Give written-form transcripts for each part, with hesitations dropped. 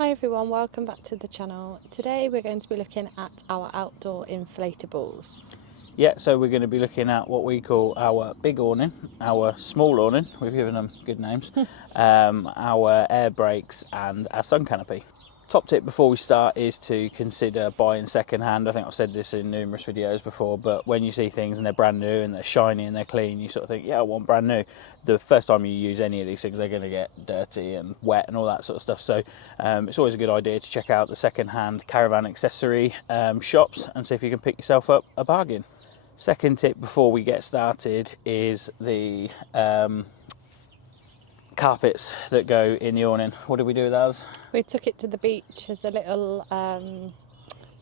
Hi everyone, welcome back to the channel. Today we're going to be looking at our outdoor inflatables. Yeah, so we're going to be looking at what we call our big awning, our small awning, we've given them good names, our air brakes and our sun canopy. Top tip before we start is to consider buying second hand. I think I've said this in numerous videos before, but when you see things and they're brand new and they're shiny and they're clean, you sort of think, yeah, I want brand new. The first time you use any of these things, they're going to get dirty and wet and all that sort of stuff. So it's always a good idea to check out the second hand Caravan accessory shops and see if you can pick yourself up a bargain. Second tip before we get started is the carpets that go in the awning. What did we do with those? We took it to the beach as a little,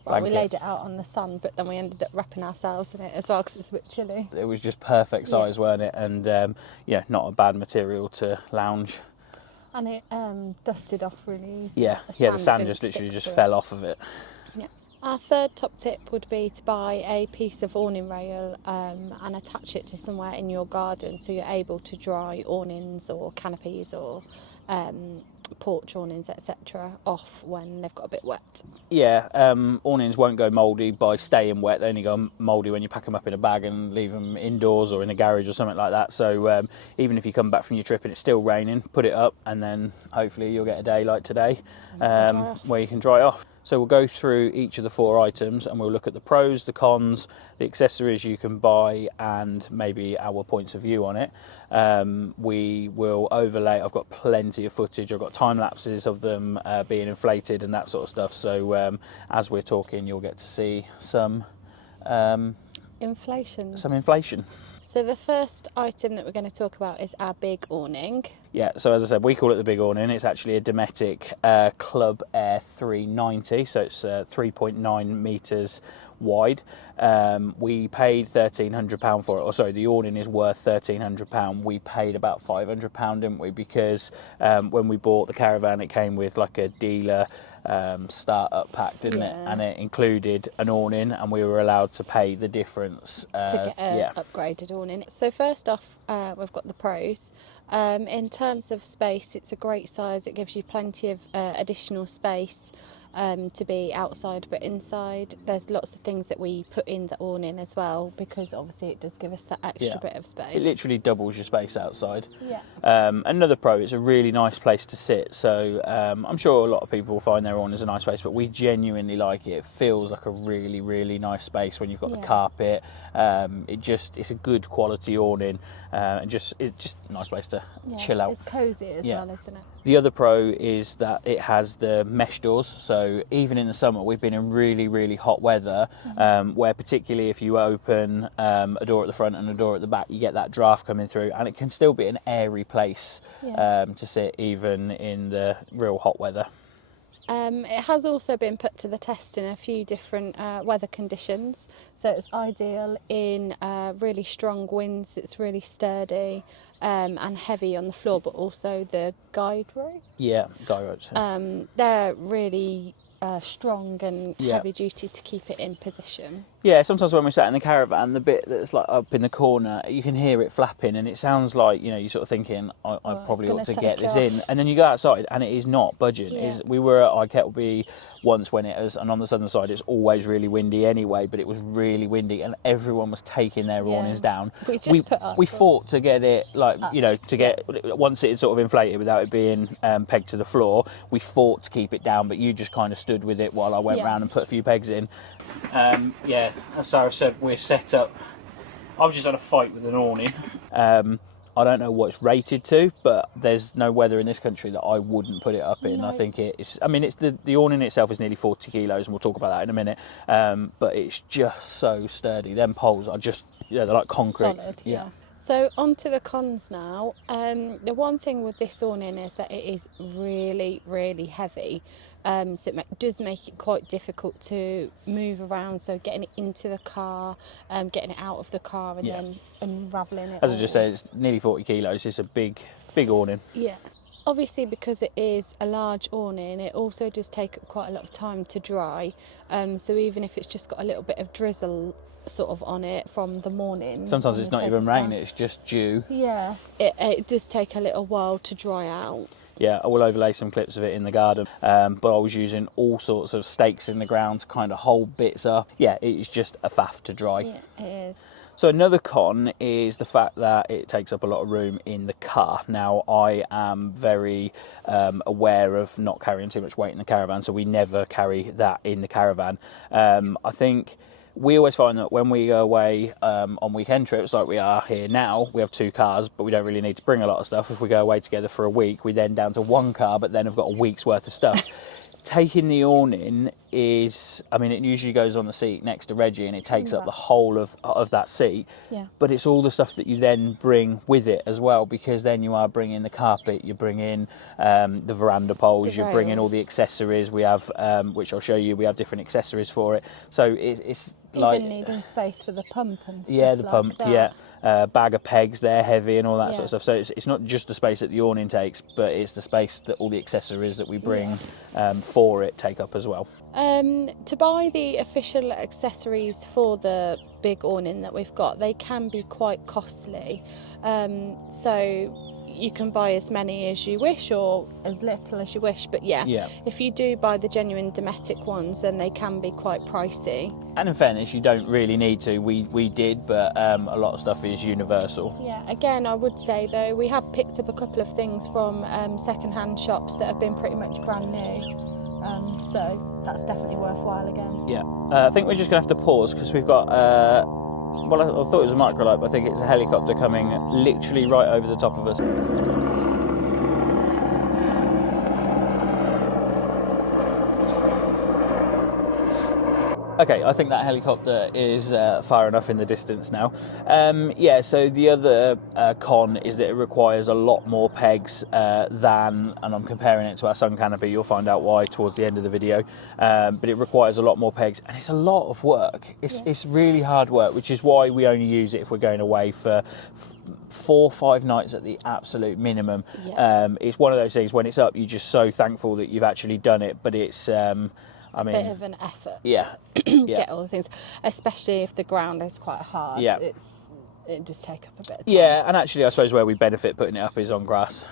we laid it out on the sun, but then we ended up wrapping ourselves in it as well because it's a bit chilly. It was just perfect size, weren't it? And yeah, not a bad material to lounge. And it dusted off really easy. Yeah, the sand just literally just fell off of it. Yeah. Our third top tip would be to buy a piece of awning rail and attach it to somewhere in your garden so you're able to dry awnings or canopies or porch awnings, etc. off when they've got a bit wet. Yeah, awnings won't go mouldy by staying wet. They only go mouldy when you pack them up in a bag and leave them indoors or in a garage or something like that. So even if you come back from your trip and it's still raining, put it up and then hopefully you'll get a day like today where you can dry it off. So we'll go through each of the 4 items and we'll look at the pros, the cons, the accessories you can buy and maybe our points of view on it. We will overlay, I've got plenty of footage, I've got time lapses of them being inflated and that sort of stuff. So as we're talking, you'll get to see some inflation. So the first item that we're going to talk about is our big awning. Yeah, so as I said, we call it the big awning. It's actually a Dometic Club Air 390, so it's 3.9 metres wide. We paid £1,300 for it, or sorry, the awning is worth £1,300. We paid about £500, didn't we? Because when we bought the Caravan, it came with like a dealer start-up pack, didn't it? And it included an awning, and we were allowed to pay the difference to get an upgraded awning. So first off, we've got the pros. In terms of space, it's a great size. It gives you plenty of additional space to be outside, but inside there's lots of things that we put in the awning as well, because obviously it does give us that extra bit of space. It literally doubles your space outside. Yeah. Another pro, it's a really nice place to sit. So I'm sure a lot of people find their awning as a nice space, but we genuinely like it. It feels like a really, really nice space when you've got the carpet. It's a good quality awning, and it's just a nice place to chill out. It's cosy as well, isn't it? The other pro is that it has the mesh doors, so even in the summer, we've been in really, really hot weather, where particularly if you open a door at the front and a door at the back, you get that draft coming through, and it can still be an airy place to sit even in the real hot weather. It has also been put to the test in a few different weather conditions, so it's ideal in really strong winds. It's really sturdy and heavy on the floor, but also the guide ropes. Yeah, guide ropes. They're really strong and heavy duty to keep it in position. Yeah, sometimes when we sat in the Caravan, the bit that's like up in the corner, you can hear it flapping and it sounds like, you're sort of thinking, I probably ought to get this in. And then you go outside and it is not budging. Yeah. We were at Canopy once when it was, and on the southern side it's always really windy anyway, but it was really windy and everyone was taking their awnings down. We fought to get it, once it had sort of inflated without it being pegged to the floor, we fought to keep it down, but you just kind of stood with it while I went round and put a few pegs in. As Sarah said, we're set up. I've just had a fight with an awning. I don't know what it's rated to, but there's no weather in this country that I wouldn't put it up in. No. I think it's the awning itself is nearly 40 kilos, and we'll talk about that in a minute. But it's just so sturdy. Them poles are just, they're like concrete. Solid, yeah. So on to the cons now. The one thing with this awning is that it is really, really heavy. So it does make it quite difficult to move around, so getting it into the car, getting it out of the car and then unravelling it. As I just said, it's nearly 40 kilos, it's a big awning. Yeah. Obviously, because it is a large awning, it also does take up quite a lot of time to dry. So even if it's just got a little bit of drizzle sort of on it from the morning. Sometimes it's not even rain, it's just dew. Yeah. It does take a little while to dry out. Yeah, I will overlay some clips of it in the garden, but I was using all sorts of stakes in the ground to kind of hold bits up. Yeah, it is just a faff to dry. Yeah, it is. So another con is the fact that it takes up a lot of room in the car. Now, I am very aware of not carrying too much weight in the Caravan, so we never carry that in the Caravan. I think we always find that when we go away on weekend trips, like we are here now, we have 2 cars, but we don't really need to bring a lot of stuff. If we go away together for a week, we then down to 1 car, but then have got a week's worth of stuff. Taking the awning is, I mean, it usually goes on the seat next to Reggie and it takes up the whole of that seat. Yeah. But it's all the stuff that you then bring with it as well, because then you are bringing the carpet, you bring in the veranda poles, you bring in all the accessories. We have, which I'll show you, we have different accessories for it. So it's like... Even needing space for the pump and stuff. Yeah, the like pump, that. yeah. Bag of pegs, they're heavy and all that sort of stuff. So it's not just the space that the awning takes, but it's the space that all the accessories that we bring for it take up as well. To buy the official accessories for the big awning that we've got, they can be quite costly. So you can buy as many as you wish or as little as you wish, but if you do buy the genuine Dometic ones, then they can be quite pricey. And in fairness, you don't really need to. We did, but a lot of stuff is universal. Yeah, again, I would say though, we have picked up a couple of things from second-hand shops that have been pretty much brand new, so that's definitely worthwhile again. Yeah, I think we're just going to have to pause because we've got well, I thought it was a microlight, but I think it's a helicopter coming literally right over the top of us. Okay, I think that helicopter is far enough in the distance now. Yeah, so the other con is that it requires a lot more pegs than, and I'm comparing it to our Sun Canopy, you'll find out why towards the end of the video, but it requires a lot more pegs, and it's a lot of work. It's really hard work, which is why we only use it if we're going away for 4 or 5 nights at the absolute minimum. It's one of those things, when it's up, you're just so thankful that you've actually done it, but it's... I mean, a bit of an effort to get all the things, especially if the ground is quite hard. It does take up a bit of time. Yeah, and actually I suppose where we benefit putting it up is on grass,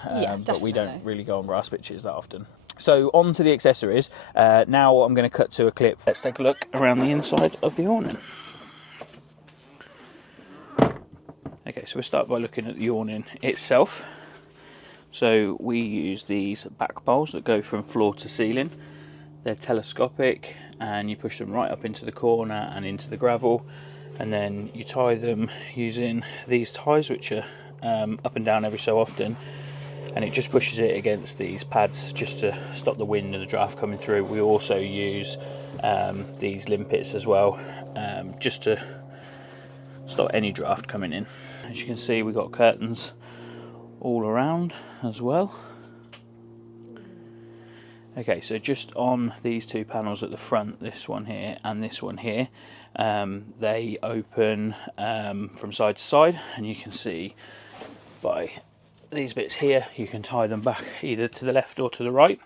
but we don't really go on grass pitches that often. So on to the accessories. Now I'm going to cut to a clip. Let's take a look around the inside of the awning. Okay, so we'll start by looking at the awning itself. So we use these back poles that go from floor to ceiling. They're telescopic, and you push them right up into the corner and into the gravel, and then you tie them using these ties, which are up and down every so often, and it just pushes it against these pads just to stop the wind and the draft coming through. We also use these limpets as well, just to stop any draft coming in. As you can see, we've got curtains all around as well. Okay, so just on these 2 panels at the front, this one here and this one here, they open from side to side, and you can see by these bits here, you can tie them back either to the left or to the right.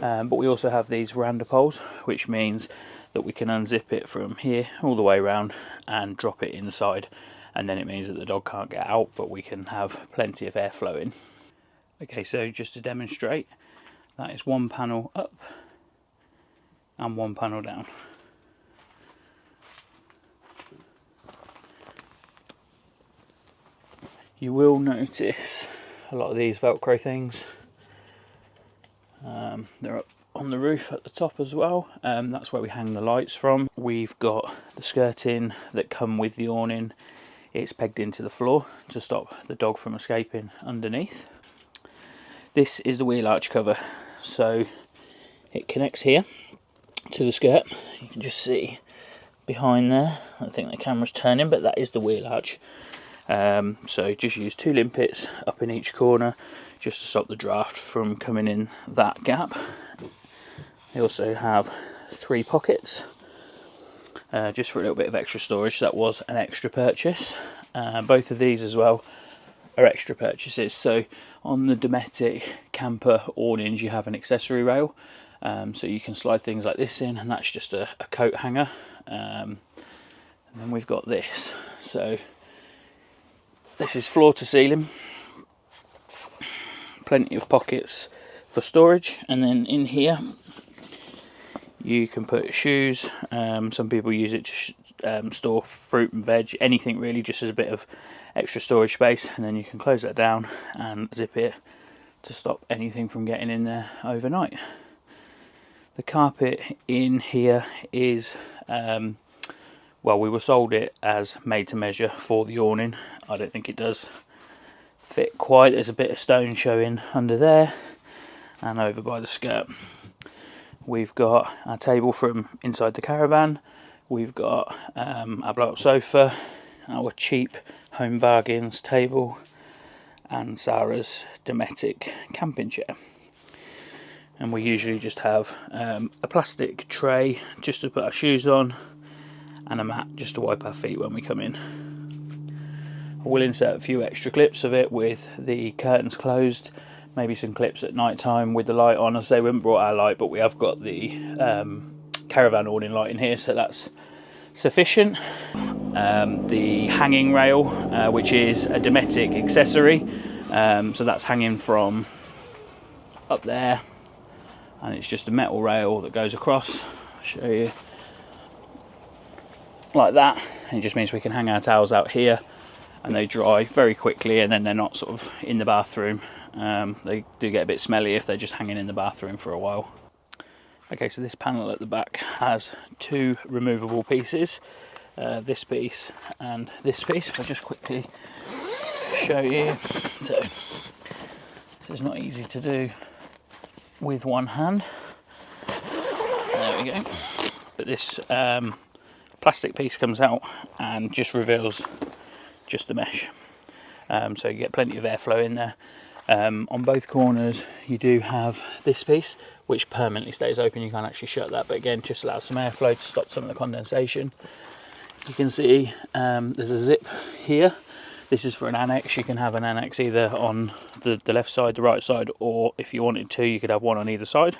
But we also have these veranda poles, which means that we can unzip it from here all the way around and drop it inside, and then it means that the dog can't get out, but we can have plenty of air flowing. Okay, so just to demonstrate, that is 1 panel up and 1 panel down. You will notice a lot of these Velcro things. They're up on the roof at the top as well. That's where we hang the lights from. We've got the skirting that come with the awning. It's pegged into the floor to stop the dog from escaping underneath. This is the wheel arch cover. So it connects here to the skirt. You can just see behind there, I think the camera's turning, but that is the wheel arch. So just use 2 limpets up in each corner just to stop the draft from coming in that gap. They also have 3 pockets just for a little bit of extra storage. That was an extra purchase. Both of these as well are extra purchases. So on the Dometic camper awnings, you have an accessory rail, so you can slide things like this in, and that's just a coat hanger. And then we've got this. So this is floor to ceiling, plenty of pockets for storage, and then in here you can put shoes. Some people use it to store fruit and veg, anything really, just as a bit of extra storage space, and then you can close that down and zip it to stop anything from getting in there overnight. The carpet in here is, well, we were sold it as made to measure for the awning. I don't think it does fit quite. There's a bit of stone showing under there and over by the skirt. We've got our table from inside the Caravan. We've got our blow up sofa, our cheap Home Bargains table, and Sara's Dometic camping chair. And we usually just have a plastic tray just to put our shoes on, and a mat just to wipe our feet when we come in. I will insert a few extra clips of it with the curtains closed, maybe some clips at night time with the light on. I say we haven't brought our light, but we have got the Caravan awning light in here, so that's sufficient. The hanging rail, which is a Dometic accessory, so that's hanging from up there, and it's just a metal rail that goes across. I'll show you, like that, and it just means we can hang our towels out here and they dry very quickly, and then they're not sort of in the bathroom. They do get a bit smelly if they're just hanging in the bathroom for a while. Okay, so this panel at the back has two removable pieces, this piece and this piece. If I just quickly show you, so it's not easy to do with one hand. There we go. But this plastic piece comes out and just reveals just the mesh, so you get plenty of airflow in there. On both corners you do have this piece which permanently stays open. You can't actually shut that, but again, just allows some airflow to stop some of the condensation. You can see there's a zip here. This is for an annex. You can have an annex either on the left side, the right side, or if you wanted to, you could have one on either side.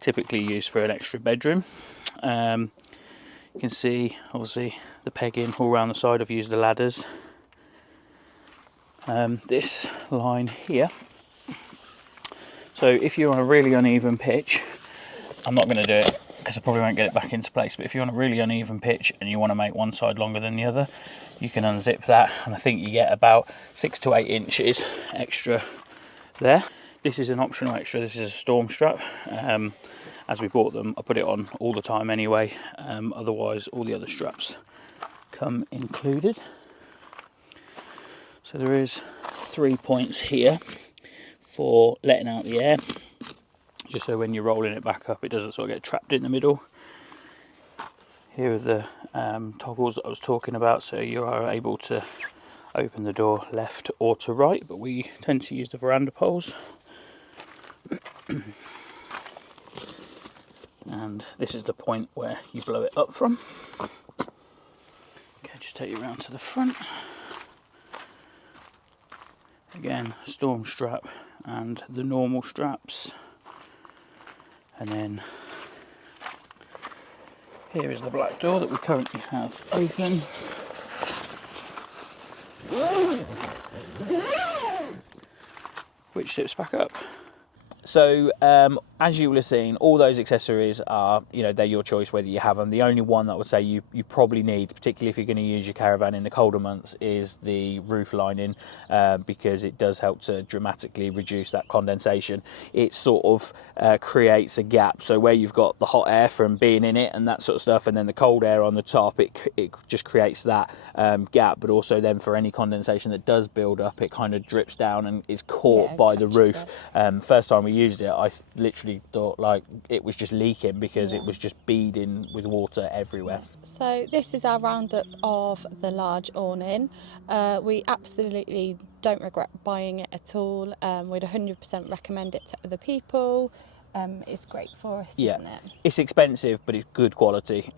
Typically used for an extra bedroom. You can see obviously the pegging all around the side. I've used the ladders. This line here, so if you're on a really uneven pitch, I'm not going to do it because I probably won't get it back into place, but if you're on a really uneven pitch and you want to make one side longer than the other, you can unzip that, and I think you get about 6 to 8 inches extra there. This is an optional extra. This is a storm strap. As we bought them, I put it on all the time anyway, otherwise all the other straps come included. So there is 3 points here for letting out the air, just so when you're rolling it back up it doesn't sort of get trapped in the middle. Here are the toggles that I was talking about, so you are able to open the door left or to right, but we tend to use the veranda poles. And this is the point where you blow it up from. Okay, just take you around to the front. Again, storm strap and the normal straps. And then here is the black door that we currently have open. Which zips back up. So as you will have seen, all those accessories are, you know, they're your choice whether you have them. The only one that I would say you probably need, particularly if you're going to use your Caravan in the colder months, is the roof lining, because it does help to dramatically reduce that condensation. It sort of creates a gap, so where you've got the hot air from being in it and that sort of stuff, and then the cold air on the top, it just creates that gap. But also then for any condensation that does build up, it kind of drips down and is caught by the roof. First time we used it, I literally thought like it was just leaking because it was just beading with water everywhere. So this is our roundup of the large awning. We absolutely don't regret buying it at all. We'd 100% recommend it to other people. It's great for us, isn't it? It's expensive, but it's good quality.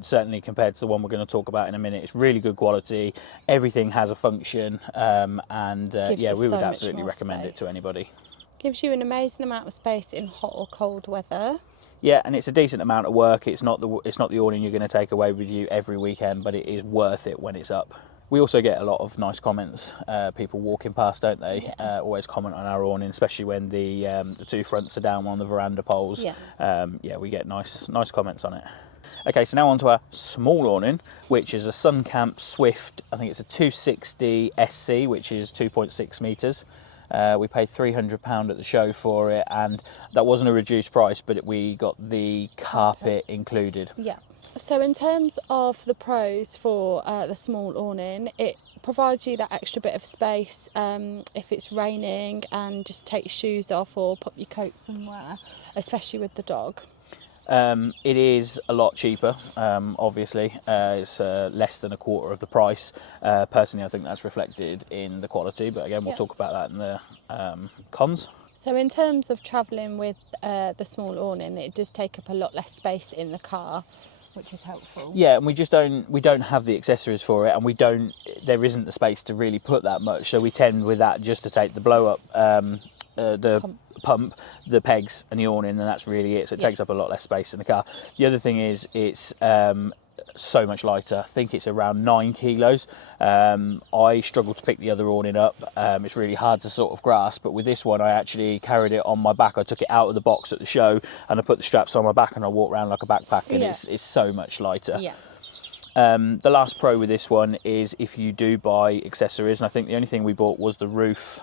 Certainly compared to the one we're going to talk about in a minute, it's really good quality. Everything has a function, and we would absolutely recommend it to anybody. Gives you an amazing amount of space in hot or cold weather. Yeah, and it's a decent amount of work. It's not the awning you're going to take away with you every weekend, but it is worth it when it's up. We also get a lot of nice comments. People walking past, don't they? Always comment on our awning, especially when the two fronts are down on the veranda poles. We get nice comments on it. Okay, so now on to our small awning, which is a SunnCamp Swift. I think it's a 260 SC, which is 2.6 metres. We paid £300 at the show for it, and that wasn't a reduced price, but we got the carpet included. Yeah. So in terms of the pros for the small awning, it provides you that extra bit of space if it's raining, and just take your shoes off or pop your coat somewhere, especially with the dog. It is a lot cheaper, obviously. It's less than a quarter of the price. Personally, I think that's reflected in the quality, but again, we'll talk about that in the cons. So in terms of travelling with the small awning, it does take up a lot less space in the car, which is helpful. Yeah, and we don't have the accessories for it, and there isn't the space to really put that much, so we tend with that just to take the blow up, the pump, the pegs and the awning, and that's really it. So it takes up a lot less space in the car. The other thing is it's so much lighter. I think it's around 9 kilos. I struggle to pick the other awning up. It's really hard to sort of grasp, but with this one I actually carried it on my back. I took it out of the box at the show and I put the straps on my back and I walk around like a backpack, and it's so much lighter. The last pro with this one is if you do buy accessories, and I think the only thing we bought was the roof,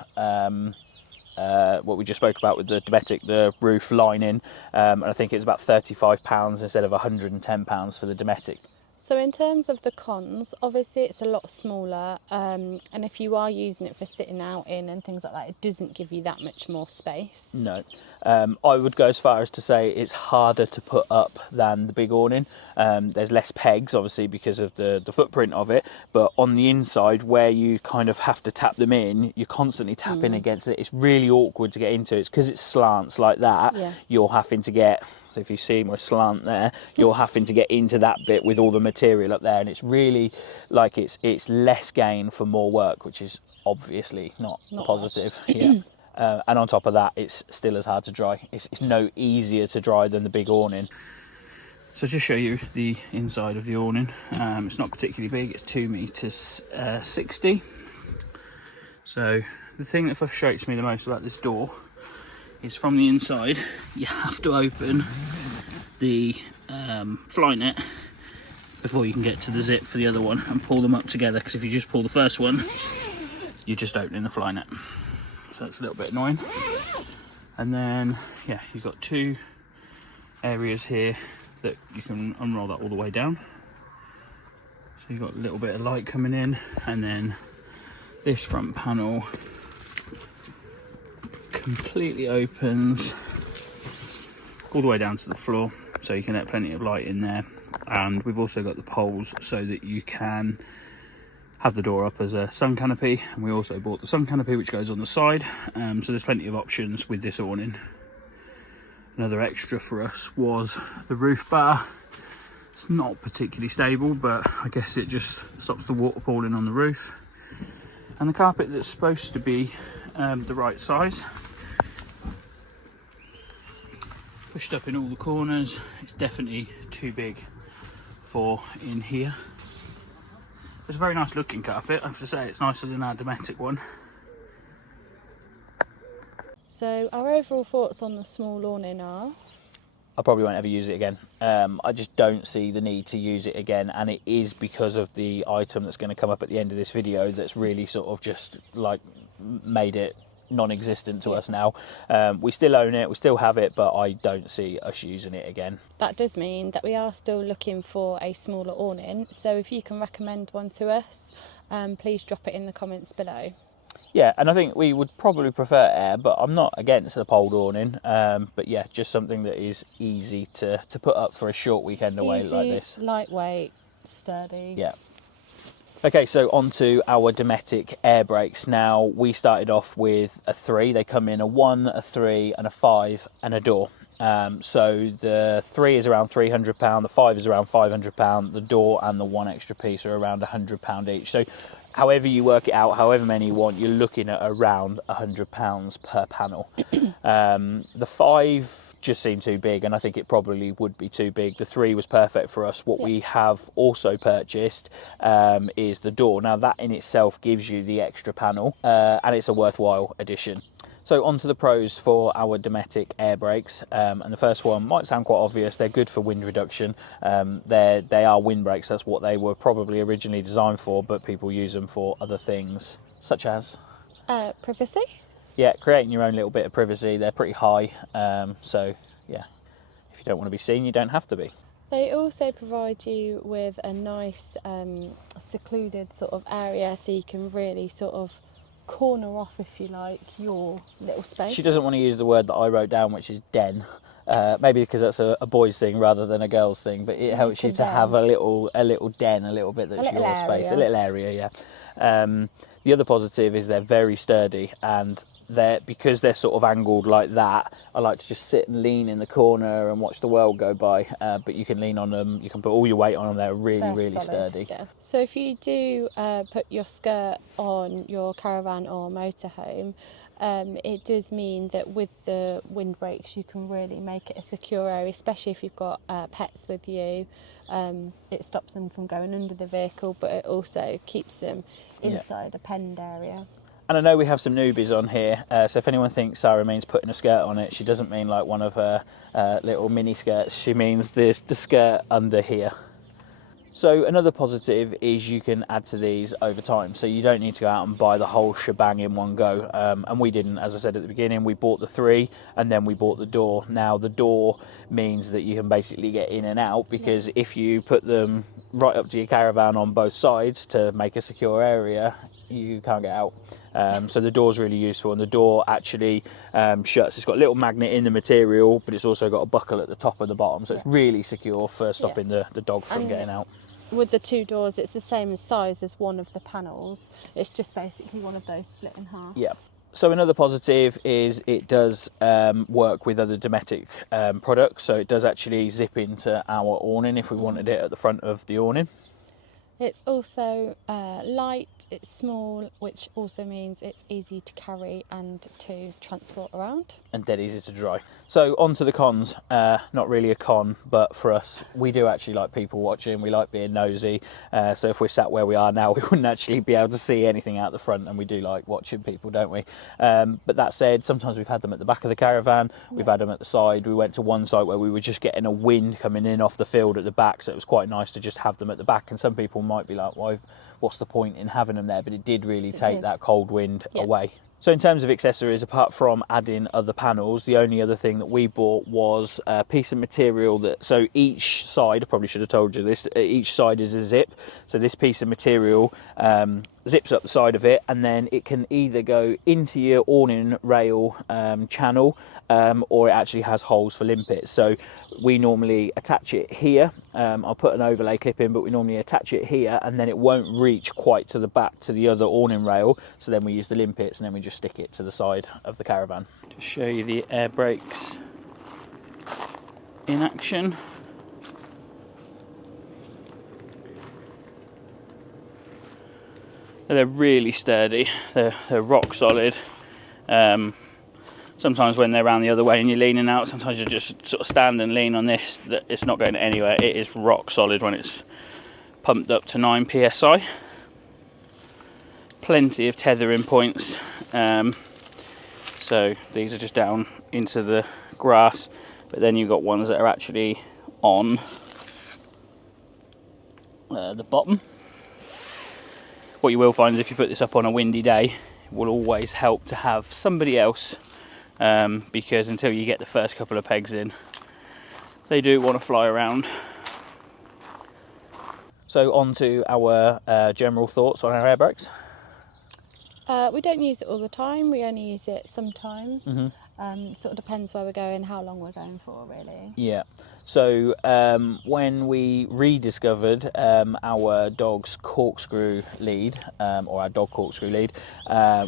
what we just spoke about with the Dometic, the roof lining, and I think it's about £35 instead of £110 for the Dometic. So in terms of the cons, obviously it's a lot smaller, and if you are using it for sitting out in and things like that, it doesn't give you that much more space. No. I would go as far as to say it's harder to put up than the big awning. There's less pegs, obviously, because of the footprint of it, but on the inside, where you kind of have to tap them in, you're constantly tapping against it. It's really awkward to get into. It's because it slants like that, you're having to get... So if you see my slant there, you're having to get into that bit with all the material up there, and it's really like it's less gain for more work, which is obviously not positive. And on top of that, it's still as hard to dry. It's no easier to dry than the big awning. So just show you the inside of the awning. It's not particularly big. It's 2 meters 60. So the thing that frustrates me the most about this door is from the inside you have to open the fly net before you can get to the zip for the other one and pull them up together, because if you just pull the first one you're just opening the fly net, so that's a little bit annoying. And then you've got 2 areas here that you can unroll that all the way down, so you've got a little bit of light coming in, and then this front panel completely opens all the way down to the floor, so you can let plenty of light in there. And we've also got the poles so that you can have the door up as a sun canopy, and we also bought the sun canopy which goes on the side, so there's plenty of options with this awning. Another extra for us was the roof bar. It's not particularly stable, but I guess it just stops the water pooling on the roof. And the carpet that's supposed to be the right size, pushed up in all the corners. It's definitely too big for in here. It's a very nice looking carpet, I have to say. It's nicer than our Dometic one. So our overall thoughts on the small awning are... I probably won't ever use it again. I just don't see the need to use it again, and it is because of the item that's going to come up at the end of this video that's really sort of just like made it non-existent to us now. We still own it, we still have it, but I don't see us using it again. That does mean that we are still looking for a smaller awning, so if you can recommend one to us, please drop it in the comments below. Yeah, and I think we would probably prefer air, but I'm not against the poled awning. But yeah, just something that is easy to put up for a short weekend away like this. Lightweight, sturdy. Yeah. Okay, so on to our Dometic air brakes. Now, we started off with a 3. They come in a 1, a 3, and a 5, and a door. So the 3 is around £300, the 5 is around £500, the door and the 1 extra piece are around £100 each. So however you work it out, however many you want, you're looking at around £100 per panel. The 5 just seemed too big, and I think it probably would be too big. The 3 was perfect for us. What we have also purchased is the door. Now that in itself gives you the extra panel, and it's a worthwhile addition. So on to the pros for our Dometic air brakes, and the first one might sound quite obvious. They're good for wind reduction. They are wind brakes. That's what they were probably originally designed for, but people use them for other things, such as privacy. Yeah, creating your own little bit of privacy. They're pretty high, so yeah, if you don't want to be seen, you don't have to be. They also provide you with a nice secluded sort of area, so you can really sort of corner off, if you like, your little space. She doesn't want to use the word that I wrote down, which is den. Maybe because that's a boys thing rather than a girls thing, but it helps you to have a little den, a little bit that's your space, a little area, yeah. The other positive is they're very sturdy, and because they're sort of angled like that, I like to just sit and lean in the corner and watch the world go by, but you can lean on them, you can put all your weight on them, they're really solid, sturdy. Yeah. So if you do put your skirt on your caravan or motorhome, it does mean that with the wind brakes you can really make it a secure area, especially if you've got pets with you. It stops them from going under the vehicle, but it also keeps them inside a penned area. And I know we have some newbies on here, so if anyone thinks Sara means putting a skirt on it, she doesn't mean like one of her little mini skirts, she means the skirt under here. So another positive is you can add to these over time, so you don't need to go out and buy the whole shebang in one go, and we didn't. As I said at the beginning, we bought the 3 and then we bought the door. Now the door means that you can basically get in and out, because if you put them right up to your caravan on both sides to make a secure area, you can't get out. So the door's really useful, and the door actually shuts. It's got a little magnet in the material, but it's also got a buckle at the top and the bottom, so it's really secure for stopping the dog from getting out. With the 2 doors, it's the same size as one of the panels. It's just basically one of those split in half. Yeah. So another positive is it does work with other Dometic products, so it does actually zip into our awning if we wanted it at the front of the awning. It's also light, it's small, which also means it's easy to carry and to transport around. And dead easy to dry. So on to the cons. Not really a con, but for us, we do actually like people watching. We like being nosy. So if we're sat where we are now, we wouldn't actually be able to see anything out the front, and we do like watching people, don't we? But that said, sometimes we've had them at the back of the caravan. We've had them at the side. We went to one site where we were just getting a wind coming in off the field at the back, so it was quite nice to just have them at the back. And some people might be like, why, what's the point in having them there? But it did really take that cold wind away. So in terms of accessories, apart from adding other panels, the only other thing that we bought was a piece of material that, so each side, I probably should have told you this, each side is a zip. So this piece of material zips up the side of it, and then it can either go into your awning rail channel, or it actually has holes for limpets. So we normally attach it here. I'll put an overlay clip in, but we normally attach it here, and then it won't reach quite to the back to the other awning rail. So then we use the limpets, and then we just stick it to the side of the caravan. To show you the air brakes in action. They're really sturdy. They're rock solid. Sometimes when they're around the other way and you're leaning out, sometimes you just sort of stand and lean on this. It's not going anywhere. It is rock solid when it's pumped up to 9 psi. Plenty of tethering points. So these are just down into the grass, but then you've got ones that are actually on the bottom. What you will find is if you put this up on a windy day, it will always help to have somebody else, because until you get the first couple of pegs in, they do want to fly around. So on to our general thoughts on our air brakes. We don't use it all the time, we only use it sometimes. Sort of depends where we're going, how long we're going for, really. Yeah. So when we rediscovered our dog's corkscrew lead, or our dog corkscrew lead,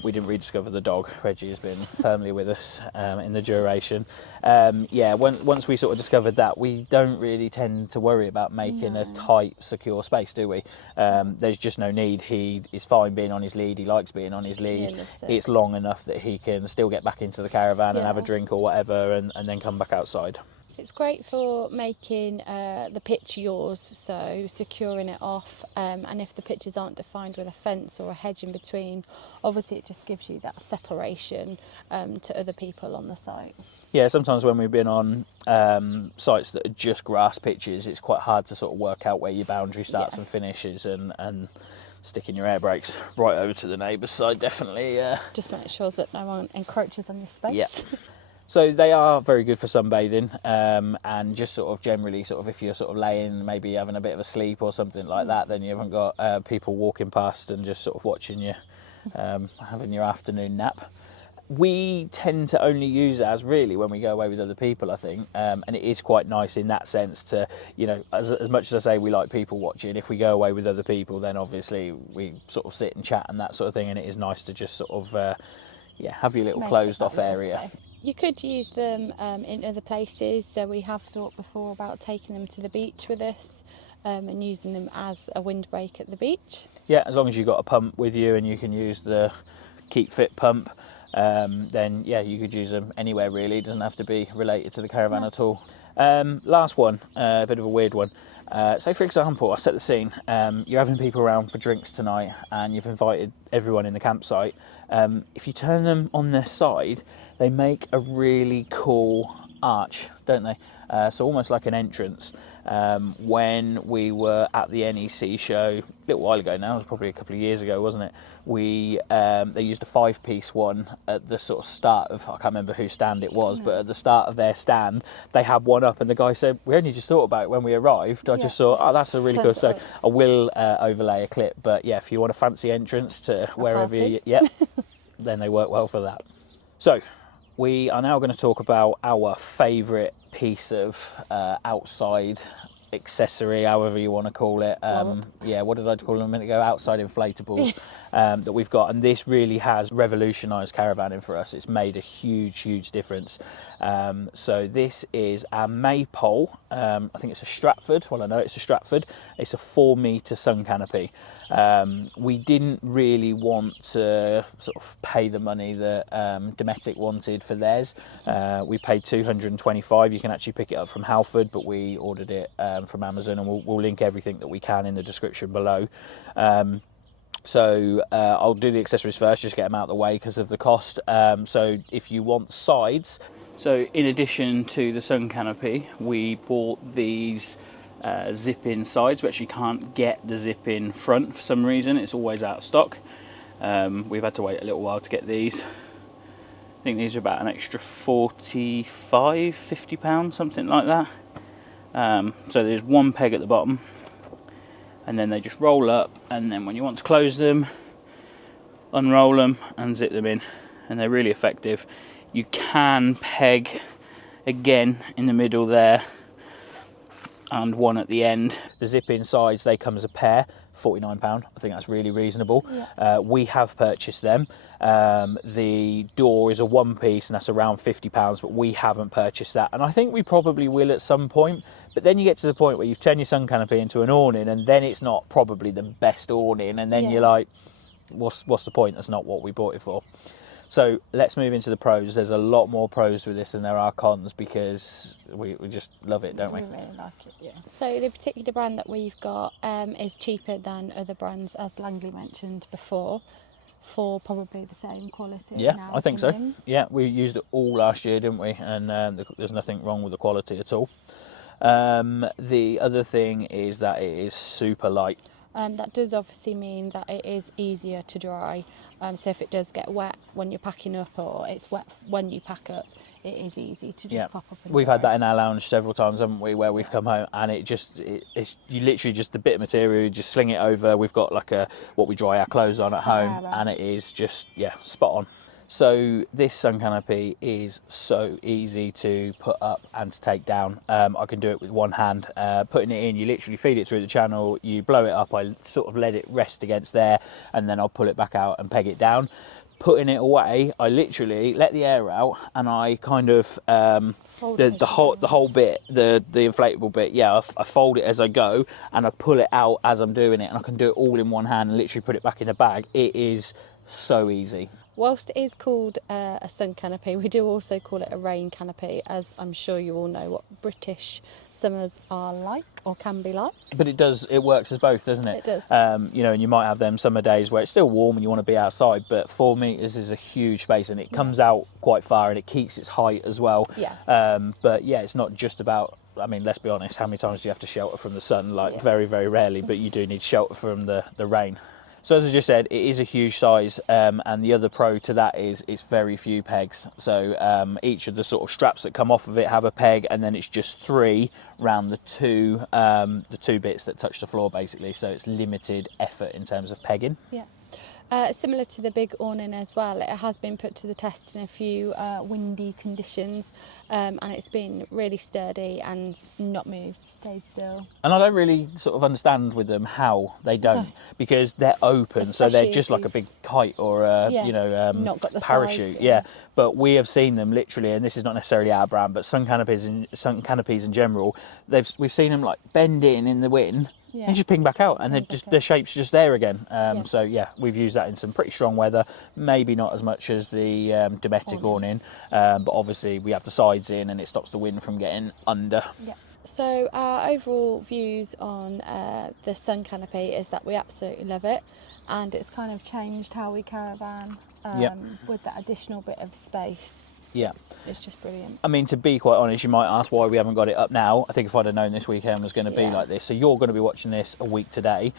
we didn't rediscover the dog. Reggie has been firmly with us in the duration. Once we sort of discovered that, we don't really tend to worry about making a tight, secure space, do we? There's just no need. He is fine being on his lead. He likes being on his lead. It's long enough that he can still get back into the caravan and have a drink or whatever, and then come back outside. It's great for making the pitch yours, so securing it off, and if the pitches aren't defined with a fence or a hedge in between, obviously it just gives you that separation to other people on the site. Yeah, sometimes when we've been on sites that are just grass pitches, it's quite hard to sort of work out where your boundary starts and finishes, and sticking your air brakes right over to the neighbour's side definitely. Just make sure that no one encroaches on your space. Yeah. So they are very good for sunbathing, and just sort of generally sort of if you're sort of laying, maybe having a bit of a sleep or something like that, then you haven't got people walking past and just sort of watching you having your afternoon nap. We tend to only use ours really when we go away with other people, I think, and it is quite nice in that sense to, you know, as much as I say we like people watching, if we go away with other people, then obviously we sort of sit and chat and that sort of thing, and it is nice to just sort of have your little closed off area. Space. You could use them in other places, so we have thought before about taking them to the beach with us and using them as a windbreak at the beach. Yeah, as long as you've got a pump with you and you can use the Keep Fit pump, then yeah, you could use them anywhere really. It doesn't have to be related to the caravan at all. Last one, a bit of a weird one. Say for example, I set the scene, you're having people around for drinks tonight and you've invited everyone in the campsite. If you turn them on their side, they make a really cool arch, don't they? So almost like an entrance. When we were at the NEC show a little while ago now, it was probably a couple of years ago, wasn't it? They used a 5-piece one at the sort of start of, I can't remember whose stand it was, but at the start of their stand, they had one up, and the guy said, we only just thought about it when we arrived. I just thought, oh, that's a really cool. So I will overlay a clip, but yeah, if you want a fancy entrance to wherever then they work well for that. So we are now going to talk about our favourite piece of outside accessory, however you want to call it. What did I call them a minute ago? Outside inflatables that we've got, and this really has revolutionised caravanning for us. It's made a huge difference. So this is our Maypole. I think it's a Stratford. Well, I know it's a Stratford. It's a 4-metre sun canopy. We didn't really want to sort of pay the money that Dometic wanted for theirs. We paid $225. You can actually pick it up from Halford, but we ordered it from Amazon, and we'll link everything that we can in the description below. So I'll do the accessories first, just get them out of the way because of the cost. So if you want sides, so in addition to the sun canopy, we bought these zip-in sides. We actually can't get the zip-in front for some reason. It's always out of stock. We've had to wait a little while to get these. I think these are about an extra £45-50, something like that. So there's one peg at the bottom, and then they just roll up, and then when you want to close them, unroll them and zip them in, and they're really effective. You can peg again in the middle there and one at the end. The zip-in sides, they come as a pair, £49. I think that's really reasonable. We have purchased them. The door is a 1-piece and that's around £50, but we haven't purchased that, and I think we probably will at some point. But then you get to the point where you've turned your sun canopy into an awning, and then it's not probably the best awning, and then you're like, what's the point? That's not what we bought it for. So let's move into the pros. There's a lot more pros with this than there are cons, because we just love it, don't we? We really like it, yeah. So the particular brand that we've got is cheaper than other brands, as Langley mentioned before, for probably the same quality. Yeah, I think so. Yeah, we used it all last year, didn't we? And there's nothing wrong with the quality at all. The other thing is that it is super light. That does obviously mean that it is easier to dry. So if it does get wet when you're packing up, or it's wet when you pack up, it is easy to just pop up and We've dry. had that in our lounge several times, haven't we, where we've come home and it's you literally just a bit of material, you just sling it over. We've got like what we dry our clothes on at home, and it is just spot on. So this sun canopy is so easy to put up and to take down. I can do it with one hand. Putting it in, you literally feed it through the channel, you blow it up, I sort of let it rest against there, and then I'll pull it back out and peg it down. Putting it away, I literally let the air out, and I kind of the whole bit, the inflatable bit, I fold it as I go, and I pull it out as I'm doing it, and I can do it all in one hand and literally put it back in the bag. It is so easy. Whilst it is called a sun canopy, we do also call it a rain canopy, as I'm sure you all know what British summers are like, or can be like. But it works as both, doesn't it? It does. You know, and you might have them summer days where it's still warm and you want to be outside, but 4 metres is a huge space, and it comes out quite far and it keeps its height as well. Yeah. But yeah, it's not just about, I mean, let's be honest, how many times do you have to shelter from the sun? Like, very, very rarely, but you do need shelter from the rain. So as I just said, it is a huge size, and the other pro to that is it's very few pegs. So each of the sort of straps that come off of it have a peg, and then it's just 3 round the two bits that touch the floor, basically. So it's limited effort in terms of pegging. Yeah. Similar to the big awning as well, it has been put to the test in a few windy conditions, and it's been really sturdy and not moved, stayed still. And I don't really sort of understand with them how they don't, because they're open, especially so they're just like a big kite or a not got the parachute. sides, yeah. But we have seen them literally, and this is not necessarily our brand, but sun canopies in general. We've seen them like bend in the wind. Yeah. And just ping back out, and their shape's just there again. So yeah, we've used that in some pretty strong weather. Maybe not as much as the Dometic awning, but obviously we have the sides in, and it stops the wind from getting under. Yeah. So our overall views on the sun canopy is that we absolutely love it, and it's kind of changed how we caravan with that additional bit of space. Yeah, it's just brilliant. I mean, to be quite honest, you might ask why we haven't got it up now. I think if I'd have known this weekend was going to be like this. So you're going to be watching this a week today.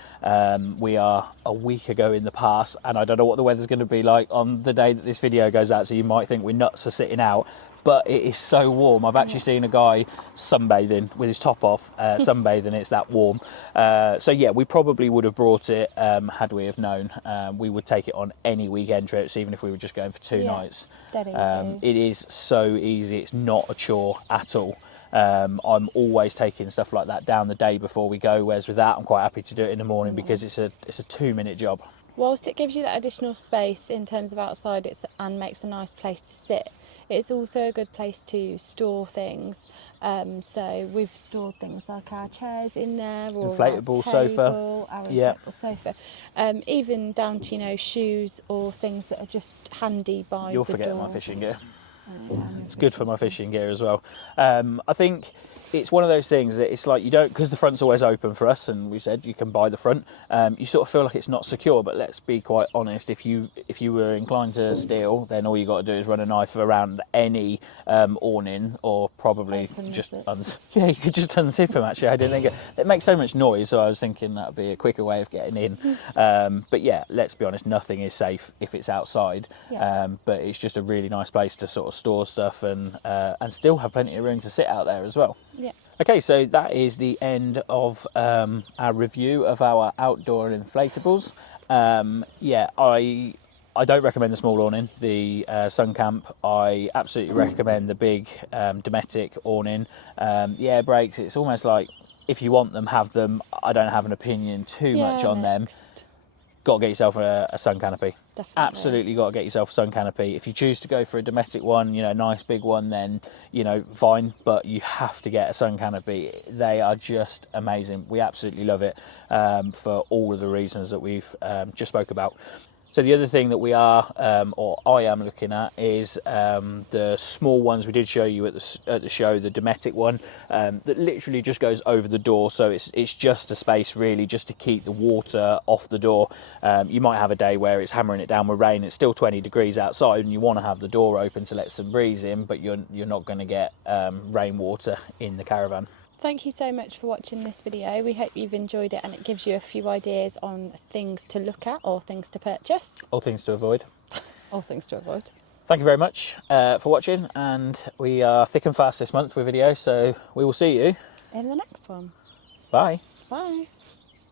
We are a week ago in the past, and I don't know what the weather's going to be like on the day that this video goes out, so you might think we're nuts for sitting out. But it is so warm. I've actually seen a guy sunbathing with his top off, sunbathing. It's that warm. So yeah, we probably would have brought it had we have known. We would take it on any weekend trips, even if we were just going for 2 nights. Dead easy. It is so easy. It's not a chore at all. I'm always taking stuff like that down the day before we go, whereas with that I'm quite happy to do it in the morning because it's a 2-minute job. Whilst it gives you that additional space in terms of outside and makes a nice place to sit, it's also a good place to store things. So we've stored things like our chairs in there, or inflatable sofa, even down to shoes or things that are just handy by You'll the forget door. my fishing gear. It's good for my fishing gear as well. I think it's one of those things that it's like you don't, because the front's always open for us, and we said you can buy the front. You sort of feel like it's not secure, but let's be quite honest. If you were inclined to steal, then all you got to do is run a knife around any awning, or probably just you could just unzip them. Actually, I didn't think it makes so much noise, so I was thinking that'd be a quicker way of getting in. But yeah, let's be honest, nothing is safe if it's outside. But it's just a really nice place to sort of store stuff and still have plenty of room to sit out there as well. Yeah. Okay, so that is the end of our review of our outdoor inflatables. I don't recommend the small awning, the SunnCamp. I absolutely recommend the big Dometic awning. The air brakes, it's almost like if you want them, have them. I don't have an opinion too much on them. Got to get yourself a sun canopy. Definitely. Absolutely got to get yourself a sun canopy. If you choose to go for a Dometic one, nice big one, then fine. But you have to get a sun canopy. They are just amazing. We absolutely love it for all of the reasons that we've just spoke about. So the other thing that we are, or I am looking at, is the small ones we did show you at the show, the Dometic one, that literally just goes over the door. So it's just a space really just to keep the water off the door. You might have a day where it's hammering it down with rain. It's still 20 degrees outside, and you want to have the door open to let some breeze in, but you're not going to get rainwater in the caravan. Thank you so much for watching this video. We hope you've enjoyed it and it gives you a few ideas on things to look at or things to purchase. Or things to avoid. Or things to avoid. Thank you very much for watching, and we are thick and fast this month with videos, so we will see you in the next one. Bye. Bye.